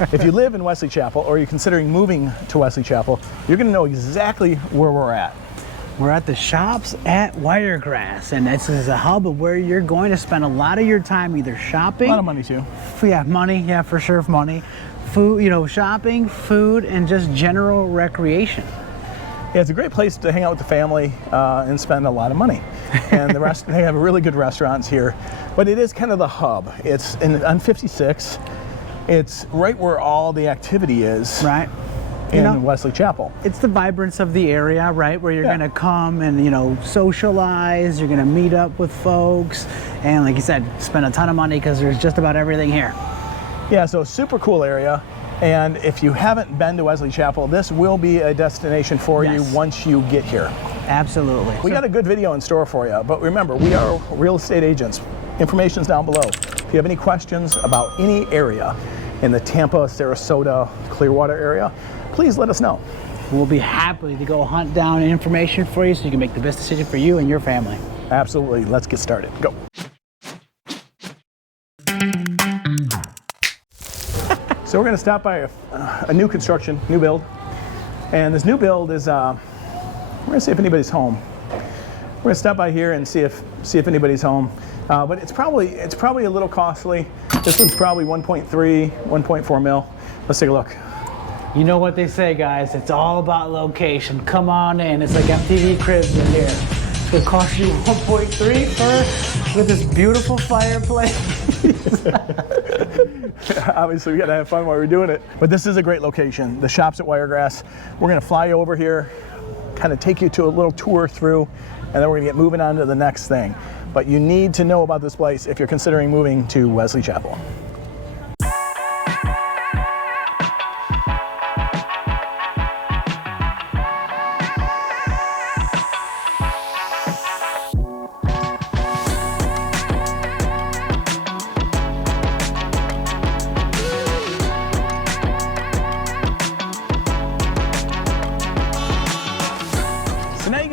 If you live in Wesley Chapel or you're considering moving to Wesley Chapel, you're going to know exactly where we're at. We're at the Shops at Wiregrass, and this is a hub of where you're going to spend a lot of your time either shopping. A lot of money too. Yeah, money, yeah, for sure, money. Food, you know, shopping, food, and just general recreation. Yeah, it's a great place to hang out with the family and spend a lot of money. And they have really good restaurants here, but it is kind of the hub. It's on 56. It's right where all the activity is. Right. In Wesley Chapel. It's the vibrance of the area, right? Where you're gonna come and, you know, socialize, you're gonna meet up with folks, and like you said, spend a ton of money because there's just about everything here. Yeah, so super cool area. And if you haven't been to Wesley Chapel, this will be a destination for you once you get here. Absolutely. We got a good video in store for you, but remember, we are real estate agents. Information's down below. If you have any questions about any area in the Tampa, Sarasota, Clearwater area, please let us know. We'll be happy to go hunt down information for you so you can make the best decision for you and your family. Absolutely. Let's get started. Go. So we're going to stop by a new construction, new build. And this new build is, we're going to see if anybody's home. We're going to stop by here and see if anybody's home. But it's probably a little costly. This one's probably 1.3, 1.4 mil. Let's take a look. You know what they say, guys, it's all about location. Come on in, it's like MTV Cribs in here. It's gonna cost you 1.3 for with this beautiful fireplace. Obviously, we gotta have fun while we're doing it. But this is a great location, the Shops at Wiregrass. We're gonna fly over here, kind of take you to a little tour through, and then we're gonna get moving on to the next thing. But you need to know about this place if you're considering moving to Wesley Chapel.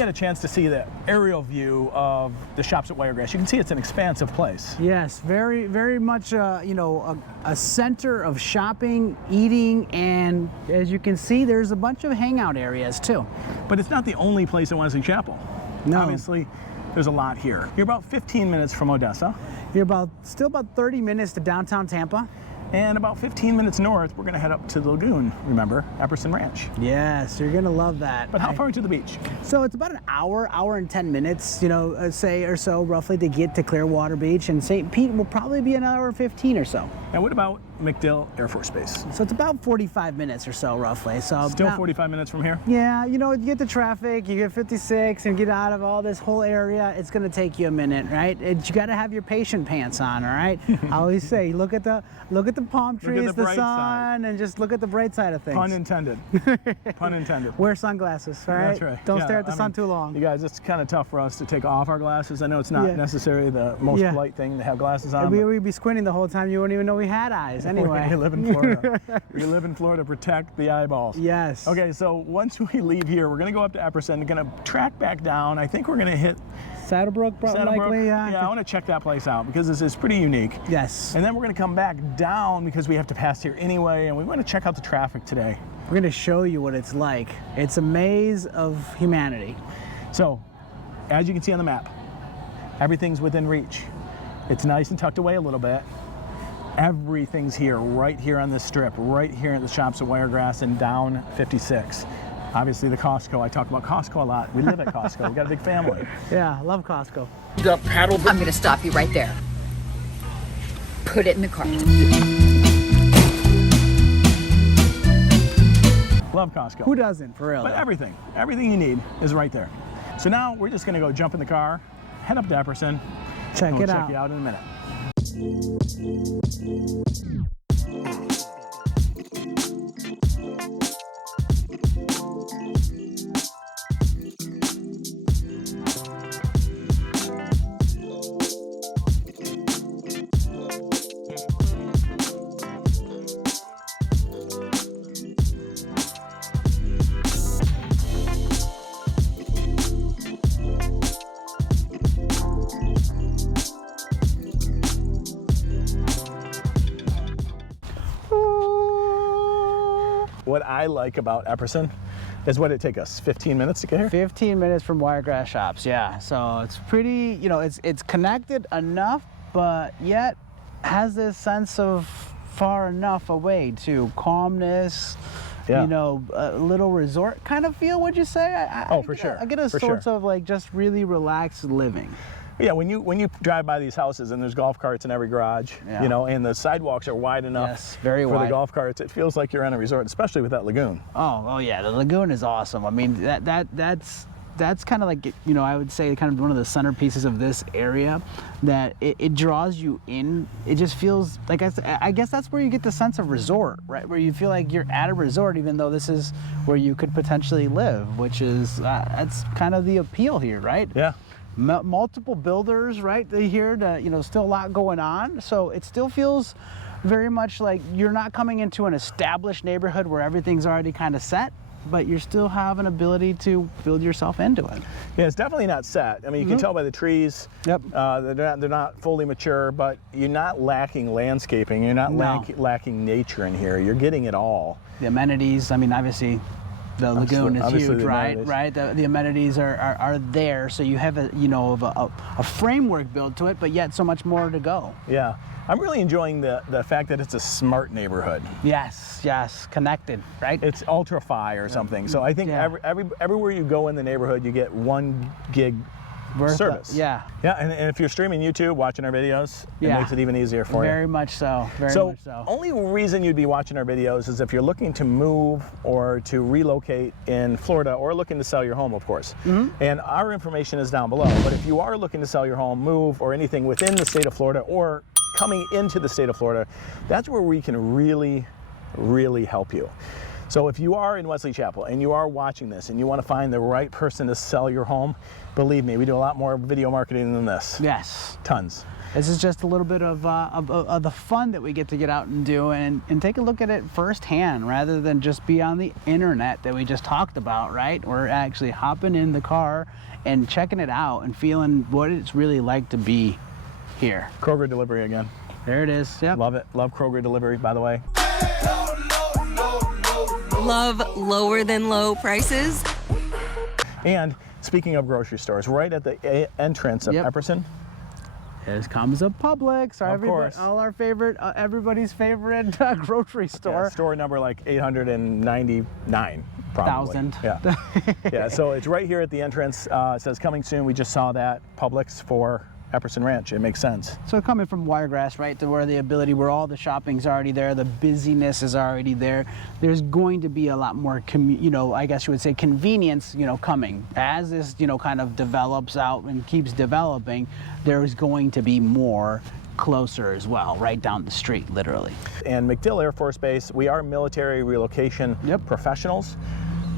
A chance to see the aerial view of the Shops at Wiregrass. You can see it's an expansive place. Yes, very, very much, you know, a center of shopping, eating, and as you can see, there's a bunch of hangout areas too. But it's not the only place in Wesley Chapel. No. Obviously, there's a lot here. You're about 15 minutes from Odessa. You're still about 30 minutes to downtown Tampa. And about 15 minutes north, we're going to head up to the lagoon, remember, Epperson Ranch. Yes, you're going to love that. But how far to the beach? So it's about an hour and 10 minutes, you know, say or so roughly to get to Clearwater Beach. And St. Pete will probably be an hour 15 or so. And what about MacDill Air Force Base? So it's about 45 minutes or so roughly. So still 45 minutes from here? Yeah, you know, you get the traffic, you get 56 and get out of all this whole area, it's going to take you a minute, right? You got to have your patient pants on, all right? I always say, look at the palm trees, the sun, and just look at the bright side of things. Pun intended. Pun intended. Wear sunglasses, all right? That's right. Don't stare at the sun too long. You guys, it's kind of tough for us to take off our glasses. I know it's not necessarily the most polite thing to have glasses on. We'd be squinting the whole time. You wouldn't even know we had eyes. Anyway. We live in Florida. We live in Florida to protect the eyeballs. Yes. Okay, so once we leave here, we're going to go up to Epperson. We're going to track back down. I think we're going to hit Saddlebrook, likely. Yeah, I want to check that place out because this is pretty unique. Yes. And then we're going to come back down because we have to pass here anyway, and we want to check out the traffic today. We're going to show you what it's like. It's a maze of humanity. So, as you can see on the map, everything's within reach. It's nice and tucked away a little bit. Everything's here, right here on this strip, right here at the Shops at Wiregrass and down 56. Obviously the Costco, I talk about Costco a lot. We live at Costco, we got a big family. Yeah, I love Costco. I'm gonna stop you right there. Put it in the cart. Love Costco. Who doesn't, for real? But everything you need is right there. So now we're just gonna go jump in the car, head up to Epperson. Check it out. Check you out in a minute. What I like about Epperson is what it take us 15 minutes to get here. 15 minutes from Wiregrass Shops, yeah. So it's pretty, you know, it's connected enough, but yet has this sense of far enough away to calmness. Yeah. You know, a little resort kind of feel, would you say? For sure. I get a sort of like just really relaxed living. Yeah, when you drive by these houses and there's golf carts in every garage, Yeah. you know, and the sidewalks are wide enough Yes, very for wide. the golf carts, it feels like you're on a resort, especially with that lagoon. Oh yeah, the lagoon is awesome. I mean, that's kind of like, you know, I would say kind of one of the centerpieces of this area, that it draws you in. It just feels like, I guess that's where you get the sense of resort, right? Where you feel like you're at a resort, even though this is where you could potentially live, which is, that's kind of the appeal here, right? Yeah. Multiple builders, right? They here to, you know, still a lot going on. So it still feels very much like you're not coming into an established neighborhood where everything's already kind of set, but you still have an ability to build yourself into it. Yeah, it's definitely not set. I mean, you can tell by the trees. Yep. They're not fully mature, but you're not lacking landscaping. You're not No. lacking nature in here. You're getting it all. The amenities, I mean, obviously the lagoon is obviously huge, the right? amenities. Right. The amenities are there, so you have a framework built to it, but yet so much more to go. Yeah. I'm really enjoying the fact that it's a smart neighborhood. Yes, connected, right? It's ultra fi or something. So I think Yeah. everywhere you go in the neighborhood, you get 1 gig Worth service. yeah. Yeah, and if you're streaming YouTube, watching our videos, it Yeah. makes it even easier for Very you. much so. Very So, much so. only reason you'd be watching our videos is if you're looking to move or to relocate in Florida, or looking to sell your home, of course. And our information is down below. But if you are looking to sell your home, move, or anything within the state of Florida, or coming into the state of Florida, that's where we can really, really help you. So if you are in Wesley Chapel and you are watching this and you want to find the right person to sell your home, believe me, we do a lot more video marketing than this. Yes. Tons. This is just a little bit of the fun that we get to get out and do and take a look at it firsthand, rather than just be on the internet that we just talked about, right? We're actually hopping in the car and checking it out and feeling what it's really like to be here. Kroger delivery again. There it is. Yep. Love it. Love Kroger delivery, by the way. Love lower than low prices? And speaking of grocery stores, right at the entrance of Yep. Epperson, Here comes a Publix, Of course. all our favorite, everybody's favorite grocery store. yeah, store number like 899, probably. Thousand. Yeah. Yeah, so it's right here at the entrance. It says coming soon. We just saw that. Publix for Epperson Ranch. It makes sense. So coming from Wiregrass, right, to where all the shopping's already there, the busyness is already there. There's going to be a lot more, I guess you would say convenience, coming. As this, kind of develops out and keeps developing, there's going to be more closer as well, right down the street, literally. And MacDill Air Force Base, we are military relocation professionals.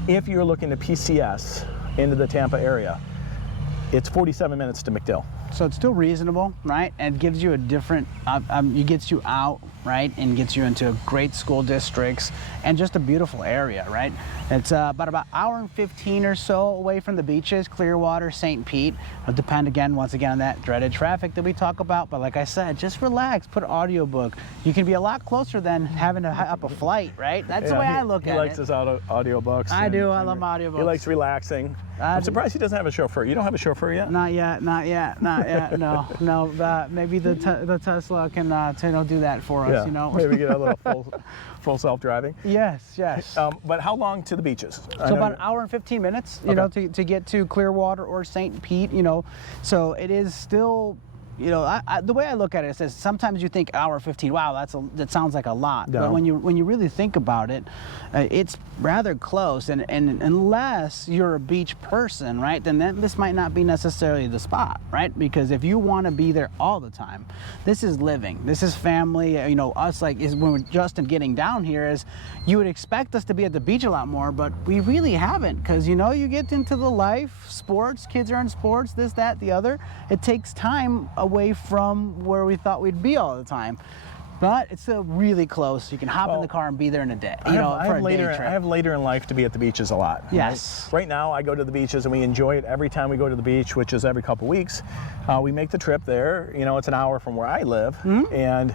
If you're looking to PCS into the Tampa area, it's 47 minutes to MacDill. So it's still reasonable, right? And it gives you a different, it gets you out, right? And gets you into great school districts and just a beautiful area, right? It's about an hour and 15 or so away from the beaches, Clearwater, St. Pete. It'll depend once again on that dreaded traffic that we talk about. But like I said, just relax, put an audiobook. You can be a lot closer than having to up a flight, right? That's the way I look at it. He likes his audiobooks. I do, I love audiobooks. He likes relaxing. I'm surprised he doesn't have a chauffeur. You don't have a chauffeur yet? Not yet. No. Maybe the Tesla can do that for us. Yeah, maybe get a little full self-driving. Yes. But how long to the beaches? So about an hour and 15 minutes, to get to Clearwater or St. Pete, So it is still, the way I look at it is sometimes you think hour 15, wow, that sounds like a lot. No. But when you really think about it, it's rather close. And unless you're a beach person, right, then this might not be necessarily the spot, right? Because if you want to be there all the time, this is living, this is family. Us, when we're just getting down here, is you would expect us to be at the beach a lot more, but we really haven't, because you get into the life, sports, kids are in sports, this, that, the other. It takes time away from where we thought we'd be all the time. But it's still really close. You can hop in the car and be there in a day. I for a day trip. have later in life to be at the beaches a lot. Yes. Right now, I go to the beaches and we enjoy it every time we go to the beach, which is every couple weeks. We make the trip there. It's an hour from where I live, and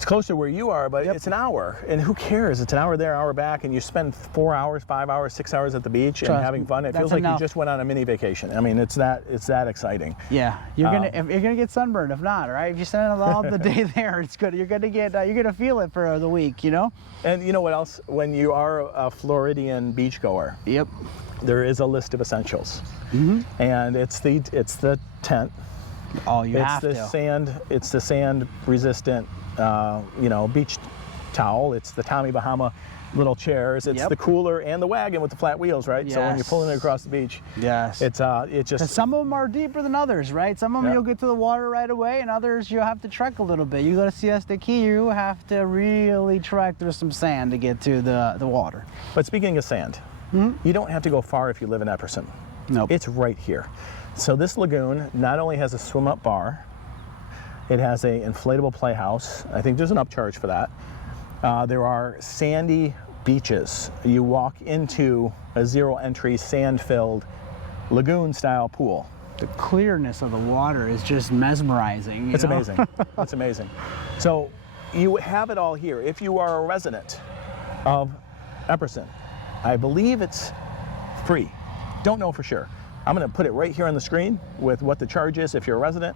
It's closer to where you are, but it's an hour, and who cares? It's an hour there, hour back, and you spend 4 hours, 5 hours, 6 hours at the beach and having fun. It feels like you just went on a mini vacation. I mean, it's that exciting. Yeah, you're gonna get sunburned if not, right? If you spend all the day there, it's good. You're gonna feel it for the week, you know. And you know what else? When you are a Floridian beachgoer, yep, there is a list of essentials, and it's the tent. Oh, it's the sand resistant, beach towel. It's the Tommy Bahama little chairs. It's the cooler and the wagon with the flat wheels, right? Yes. So when you're pulling it across the beach, it's just. Some of them are deeper than others, right? Some of them you'll get to the water right away, and others you'll have to trek a little bit. You go to Siesta Key, you have to really trek through some sand to get to the water. But speaking of sand, you don't have to go far if you live in Epperson. Nope. It's right here. So this lagoon not only has a swim-up bar, it has an inflatable playhouse. I think there's an upcharge for that. There are sandy beaches. You walk into a zero-entry, sand-filled, lagoon-style pool. The clearness of the water is just mesmerizing. It's amazing. It's amazing. So you have it all here. If you are a resident of Epperson, I believe it's free. Don't know for sure. I'm going to put it right here on the screen with what the charge is if you're a resident.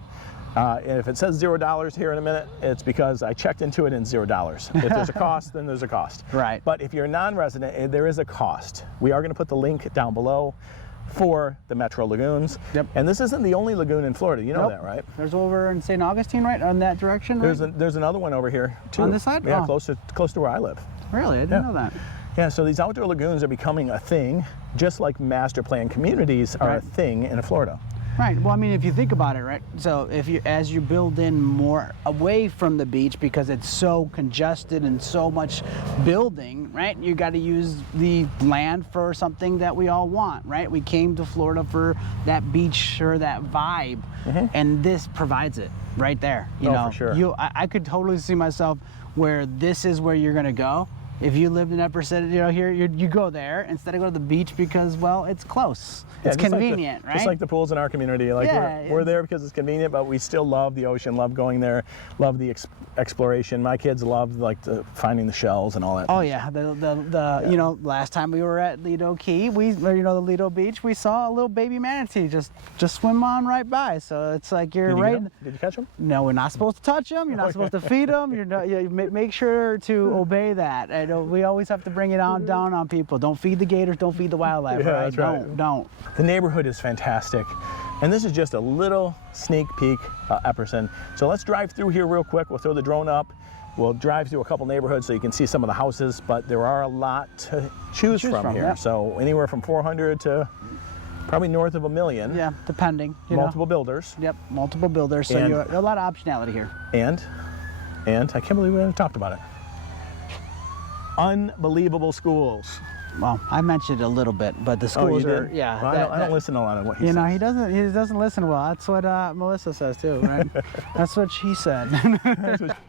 And if it says $0 here in a minute, it's because I checked into it in $0. If there's a cost, then there's a cost. Right. But if you're a non-resident, there is a cost. We are going to put the link down below for the Metro Lagoons. Yep. And this isn't the only lagoon in Florida. You know that, right? There's over in St. Augustine, right, on that direction, right? There's another one over here, too. On this side? Yeah, close to where I live. Really? I didn't know that. Yeah, so these outdoor lagoons are becoming a thing, just like master plan communities are a thing in Florida. Right. Well, I mean, if you think about it, right? So as you build in more away from the beach because it's so congested and so much building, right? You got to use the land for something that we all want, right? We came to Florida for that beach or that vibe, and this provides it right there. You know, for sure. I could totally see myself where this is where you're gonna go. If you lived in Epperson, here, you go there instead of go to the beach because, well, it's close. It's convenient, right? Just like the pools in our community. Like we're there because it's convenient, but we still love the ocean, love going there, love the exploration. My kids love finding the shells and all that. Oh yeah, last time we were at Lido Key, the Lido Beach, we saw a little baby manatee just swim on right by. So it's like you're right. Did you catch them? No, we're not supposed to touch them. You're not supposed to feed them. You make sure to obey that. We always have to bring it down on people. Don't feed the gators. Don't feed the wildlife. Yeah, right? that's right. Don't. The neighborhood is fantastic, and this is just a little sneak peek Epperson. So let's drive through here real quick. We'll throw the drone up. We'll drive through a couple neighborhoods so you can see some of the houses, but there are a lot to choose from here. Yeah. So anywhere from 400 to probably north of 1 million. Yeah, depending. Multiple builders. Yep, multiple builders. So you have a lot of optionality here. And I can't believe we haven't talked about it. Unbelievable schools. Well, I mentioned it a little bit, but the schools are, Well, I don't listen to a lot of what he says. He doesn't listen well. That's what Melissa says too, right? That's what she said.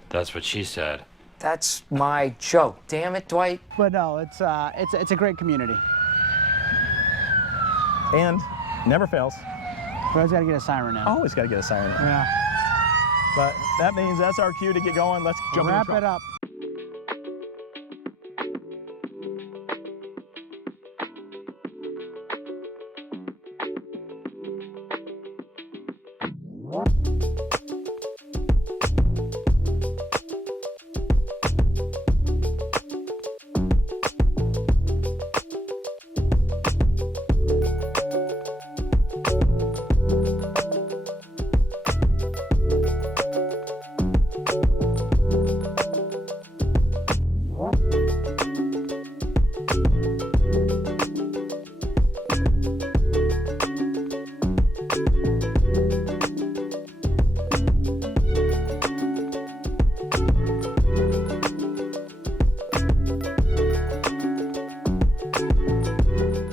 That's what she said. That's my joke. Damn it, Dwight. But no, it's a great community. And never fails. We always got to get a siren in. Always got to get a siren in. Yeah. But that means that's our cue to get going. Let's jump in the truck. Wrap it up.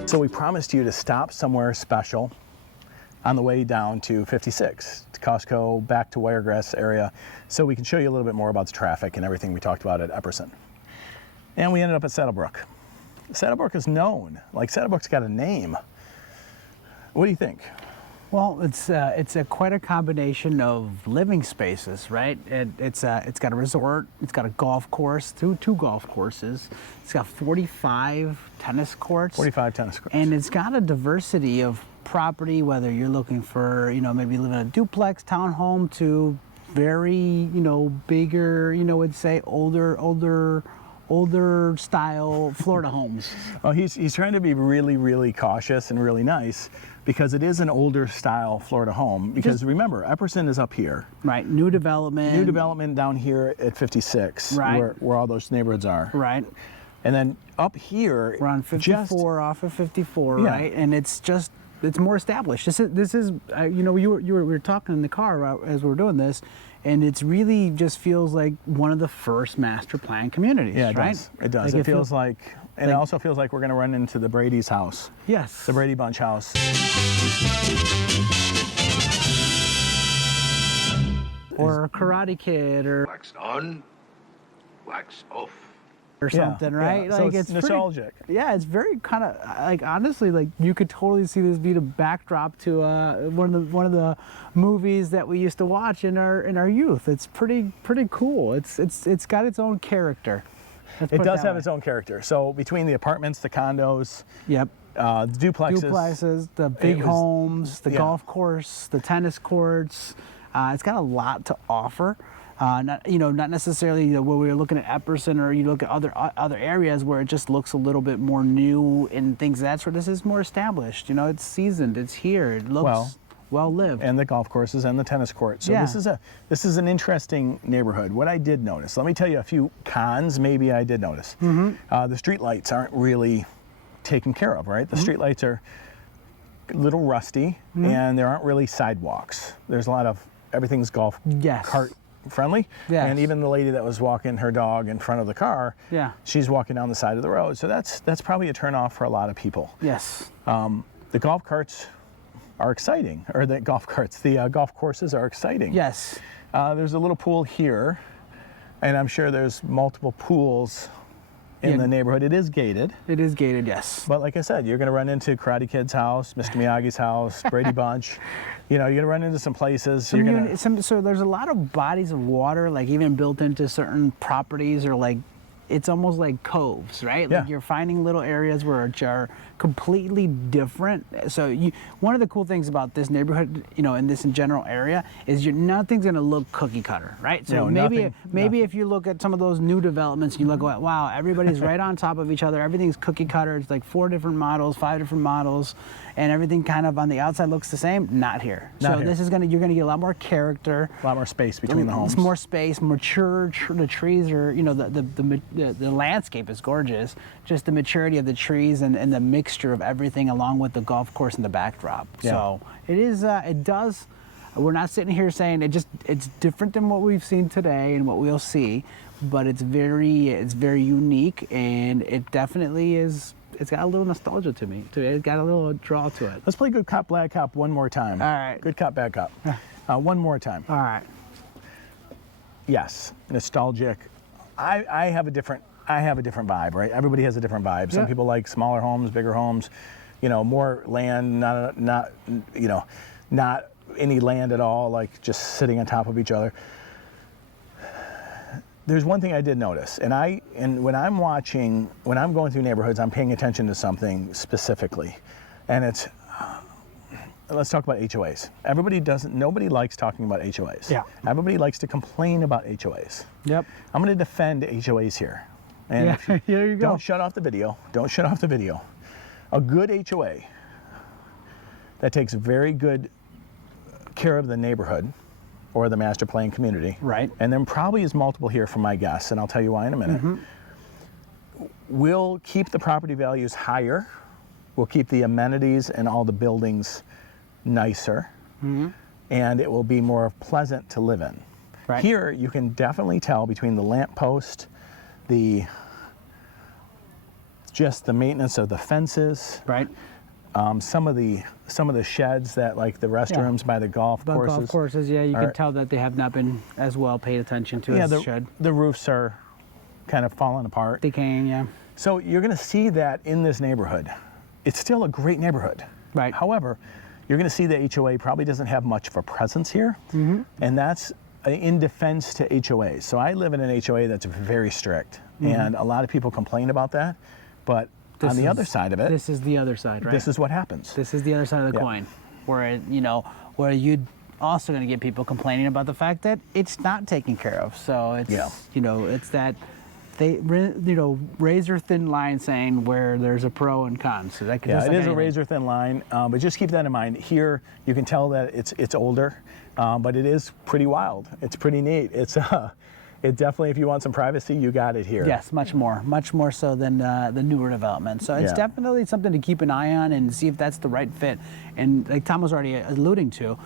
So we promised you to stop somewhere special on the way down to 56, to Costco, back to Wiregrass area, so we can show you a little bit more about the traffic and everything we talked about at Epperson. And we ended up at Saddlebrook. Saddlebrook is known, like Saddlebrook's got a name. What do you think? Well, it's quite a combination of living spaces, right? It's got a resort, it's got a golf course, two golf courses, it's got 45 tennis courts. 45 tennis courts. And it's got a diversity of property, whether you're looking for, maybe live in a duplex townhome to very, bigger, would say older style Florida homes. Well, he's trying to be really, really cautious and really nice because it is an older style Florida home. Because remember, Epperson is up here. Right, new development. New development down here at 56, right, where all those neighborhoods are. Right. And then up here, we're on 54 off of 54, yeah, right? And it's more established. This is we were talking in the car as we were doing this, and it's really just feels like one of the first master plan communities. Yeah, it right? does. It does. It feels like, and it also feels like we're going to run into the Brady's house. Yes. The Brady Bunch house. Or Karate Kid, or wax on, wax off, or something, right? Yeah. So it's nostalgic. Yeah, it's very kind of like, honestly, like you could totally see this be the backdrop to one of the movies that we used to watch in our youth. It's pretty cool. It's got its own character. It does have its own character. So between the apartments, the condos, yep, the duplexes, the big homes, the golf course, the tennis courts, it's got a lot to offer. Not necessarily where we were looking at Epperson, or you look at other areas where it just looks a little bit more new and things of that sort. This is more established. It's seasoned. It's here. It looks well lived. And the golf courses and the tennis courts. So yeah, this is an interesting neighborhood. What I did notice, let me tell you a few cons maybe I did notice. Mm-hmm. The street lights aren't really taken care of, right? The street lights are a little rusty, and there aren't really sidewalks. There's a lot of, everything's golf cart friendly. Yes. And even the lady that was walking her dog in front of the car, yeah, she's walking down the side of the road. So that's probably a turn off for a lot of people. Yes. The golf carts are exciting, or the golf courses are exciting. Yes. There's a little pool here, and I'm sure there's multiple pools in the neighborhood. It is gated. It is gated, yes. But like I said, you're going to run into Karate Kid's house, Mr. Miyagi's house, Brady Bunch. You're going to run into some places. So there's a lot of bodies of water, like even built into certain properties, or like it's almost like coves, right? Yeah. Like you're finding little areas which are completely different. So one of the cool things about this neighborhood, in this general area, is nothing's going to look cookie cutter, right? So maybe if you look at some of those new developments, you look at, wow, everybody's right on top of each other. Everything's cookie cutter. It's like 4 different models, 5 different models, and everything kind of on the outside looks the same. Not here. This is you're going to get a lot more character, a lot more space between the homes. It's more space, mature. The trees are, the landscape is gorgeous. Just the maturity of the trees and the mixture of everything, along with the golf course and the backdrop. Yeah. So it is. It does. We're not sitting here saying it's different than what we've seen today and what we'll see, but it's very unique, and it definitely is. It's got a little nostalgia to me. It's got a little draw to it. Let's play good cop, bad cop one more time. All right. Good cop, bad cop. One more time. All right. Yes, nostalgic. I have a different vibe, right? Everybody has a different vibe. Some people like smaller homes, bigger homes, more land, not any land at all, like just sitting on top of each other. There's one thing I did notice, and when I'm going through neighborhoods, I'm paying attention to something specifically, and it's, let's talk about HOAs. Nobody likes talking about HOAs. Yeah. Everybody likes to complain about HOAs. Yep. I'm going to defend HOAs here. And here you go. Don't shut off the video. Don't shut off the video. A good HOA that takes very good care of the neighborhood or the master plan community. Right. And then probably is multiple here from my guess, and I'll tell you why in a minute. Mm-hmm. We'll keep the property values higher. We'll keep the amenities and all the buildings nicer. Mm-hmm. And it will be more pleasant to live in. Right. Here, you can definitely tell between the lamppost, just the maintenance of the fences, right? Some of the sheds that, like the restrooms by the golf courses. Golf courses, yeah, you can tell that they have not been as well paid attention to as they should. The roofs are kind of falling apart, decaying, yeah. So you're going to see that in this neighborhood. It's still a great neighborhood, right? However, you're going to see the HOA probably doesn't have much of a presence here, and that's in defense to HOAs. So I live in an HOA that's very strict, and a lot of people complain about that, but on the other side of it, this is the other side, right? this is what happens. This is the other side of the coin, where where you're also going to get people complaining about the fact that it's not taken care of. So it's it's that razor thin line saying where there's a pro and con. So that it is a razor thin line, but just keep that in mind. Here you can tell that it's older, but it is pretty wild. It's pretty neat. It definitely, if you want some privacy, you got it here. Yes, much more so than the newer development. So it's definitely something to keep an eye on and see if that's the right fit. And like Tom was already alluding to,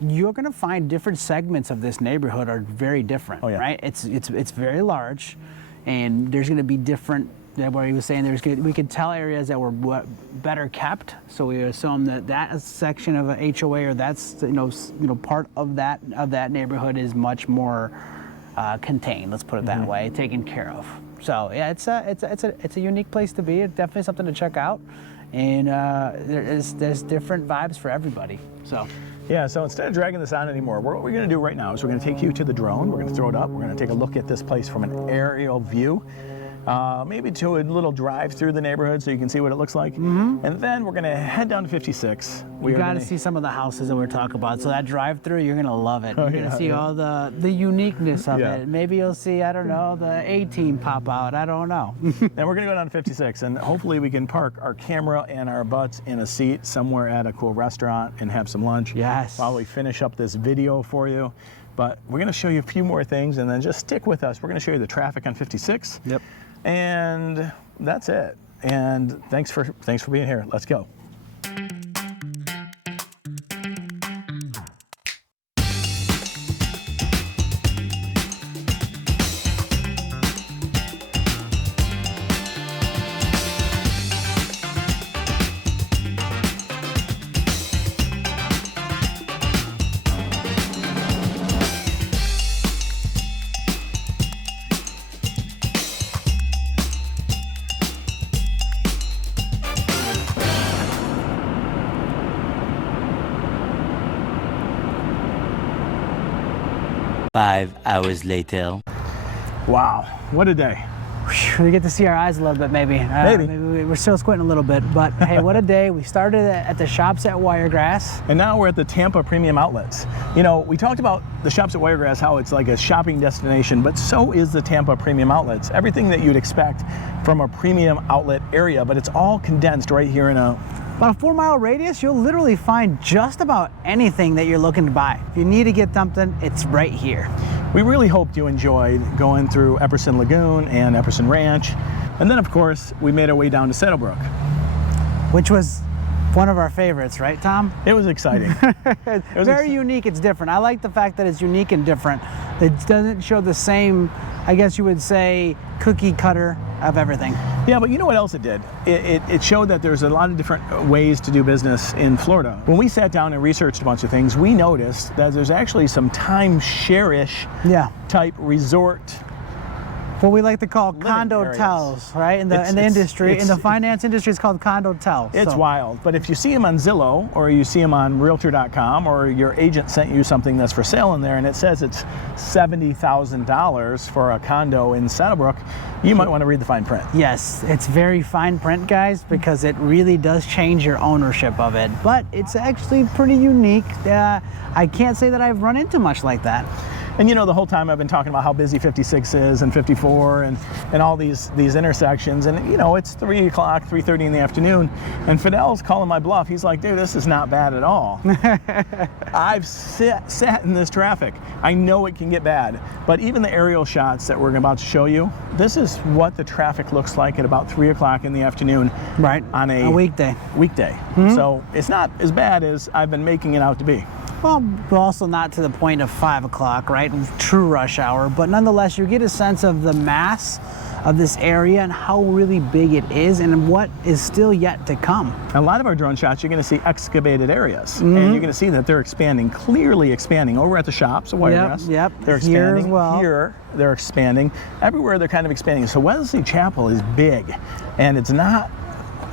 you're going to find different segments of this neighborhood are very different, right? It's very large, and there's going to be different. Where he was saying we could tell areas that were better kept, so we assume that section of a HOA or that's part of that neighborhood is much more contained. Let's put it that way, taken care of. So yeah, it's a unique place to be. It's definitely something to check out, and there's different vibes for everybody. So. Yeah, so instead of dragging this on anymore, what we're going to do right now is we're going to take you to the drone. We're going to throw it up. We're going to take a look at this place from an aerial view. Maybe to a little drive through the neighborhood so you can see what it looks like. And then we're going to head down to 56. You got to see some of the houses that we're talking about. So that drive through, you're going to love it. You're going to see all the uniqueness of it. Maybe you'll see, I don't know, the A-team pop out. I don't know. And we're going to go down to 56, and hopefully we can park our camera and our butts in a seat somewhere at a cool restaurant and have some lunch. Yes. While we finish up this video for you. But we're going to show you a few more things, and then just stick with us. We're going to show you the traffic on 56. Yep. And that's it. And thanks for being here. Let's go. Five hours later. Wow, what a day. We get to see our eyes a little bit, maybe. Maybe. We're still squinting a little bit, but hey, what a day. We started at the shops at Wiregrass. And now we're at the Tampa Premium Outlets. You know, we talked about the shops at Wiregrass, how it's like a shopping destination, but so is the Tampa Premium Outlets. Everything that you'd expect from a premium outlet area, but it's all condensed right here in about a 4-mile radius, you'll literally find just about anything that you're looking to buy. If you need to get something, it's right here. We really hoped you enjoyed going through Epperson Lagoon and Epperson Ranch. And then, of course, we made our way down to Saddlebrook. Which was one of our favorites, right, Tom? It was exciting. It was very unique. It's different. I like the fact that it's unique and different. It doesn't show the same, I guess you would say, cookie cutter of everything. Yeah, but you know what else it did? It showed that there's a lot of different ways to do business in Florida. When we sat down and researched a bunch of things, we noticed that there's actually some timeshare-ish type resort. What we like to call condo tels, right? In the industry, in the finance industry, it's called condo tels. It's wild. But if you see them on Zillow, or you see them on Realtor.com, or your agent sent you something that's for sale in there, and it says it's $70,000 for a condo in Saddlebrook, you might want to read the fine print. Yes, it's very fine print, guys, because it really does change your ownership of it. But it's actually pretty unique. I can't say that I've run into much like that. And you know, the whole time I've been talking about how busy 56 is and 54 and all these intersections, and you know, it's 3 o'clock, 3:30 in the afternoon, and Fidel's calling my bluff. He's like, dude, this is not bad at all. I've sat in this traffic. I know it can get bad, but even the aerial shots that we're about to show you, this is what the traffic looks like at about 3 o'clock in the afternoon. Right, on a weekday. So it's not as bad as I've been making it out to be. Well, also not to the point of 5 o'clock, right? True rush hour, but nonetheless, you get a sense of the mass of this area and how really big it is and what is still yet to come. A lot of our drone shots, you're going to see excavated areas, and you're going to see that they're expanding, clearly expanding. Over at the shops at Wiregrass, they're expanding. Here as well. Here, they're expanding. Everywhere, they're kind of expanding. So Wesley Chapel is big, and it's not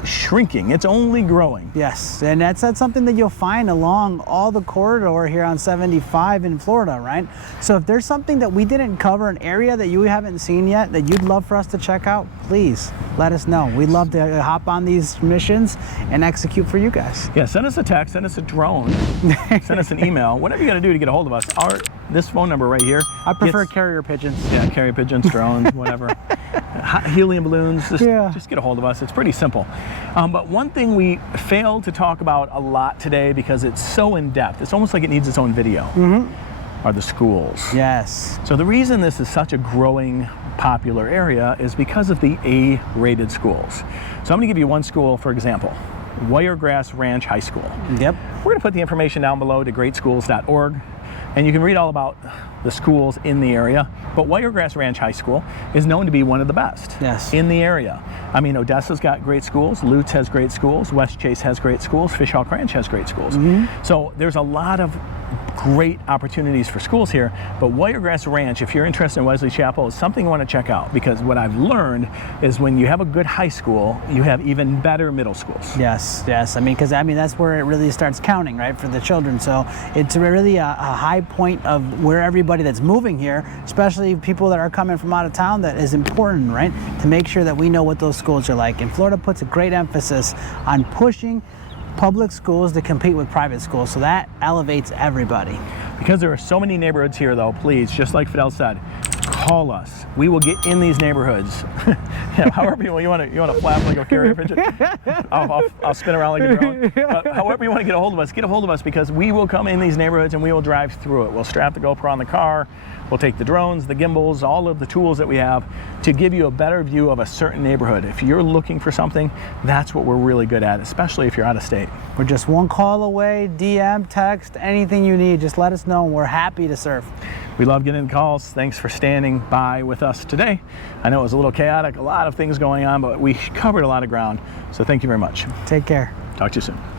shrinking. It's only growing. Yes, and that's something that you'll find along all the corridor here on 75 in Florida, right? So if there's something that we didn't cover, an area that you haven't seen yet that you'd love for us to check out, please let us know. We'd love to hop on these missions and execute for you guys. Yeah, send us a text, send us a drone, send us an email, whatever you got to do to get a hold of us. This phone number right here. I prefer carrier pigeons. Yeah, carrier pigeons, drones, whatever. Helium balloons, just get a hold of us. It's pretty simple. But one thing we failed to talk about a lot today because it's so in-depth, it's almost like it needs its own video, are the schools. Yes. So the reason this is such a growing, popular area is because of the A-rated schools. So I'm going to give you one school, for example, Wiregrass Ranch High School. Yep. We're going to put the information down below to greatschools.org. And you can read all about the schools in the area. But Wiregrass Ranch High School is known to be one of the best in the area. I mean, Odessa's got great schools, Lutz has great schools, West Chase has great schools, Fishhawk Ranch has great schools. So there's a lot of great opportunities for schools here, but Wiregrass Ranch, if you're interested in Wesley Chapel, is something you want to check out, because what I've learned is when you have a good high school, you have even better middle schools. Yes, yes. I mean, because that's where it really starts counting, right, for the children. So it's really a high point of where everybody that's moving here, especially people that are coming from out of town, that is important, right, to make sure that we know what those schools are like. And Florida puts a great emphasis on pushing public schools to compete with private schools, so that elevates everybody. Because there are so many neighborhoods here, though, please, just like Fidel said, call us. We will get in these neighborhoods. However you want to flap like a carrier pigeon. I'll spin around like a drone. But however you want to get a hold of us, because we will come in these neighborhoods and we will drive through it. We'll strap the GoPro on the car. We'll take the drones, the gimbals, all of the tools that we have to give you a better view of a certain neighborhood. If you're looking for something, that's what we're really good at, especially if you're out of state. We're just one call away, DM, text, anything you need. Just let us know and we're happy to serve. We love getting calls. Thanks for standing by with us today. I know it was a little chaotic, a lot of things going on, but we covered a lot of ground. So thank you very much. Take care. Talk to you soon.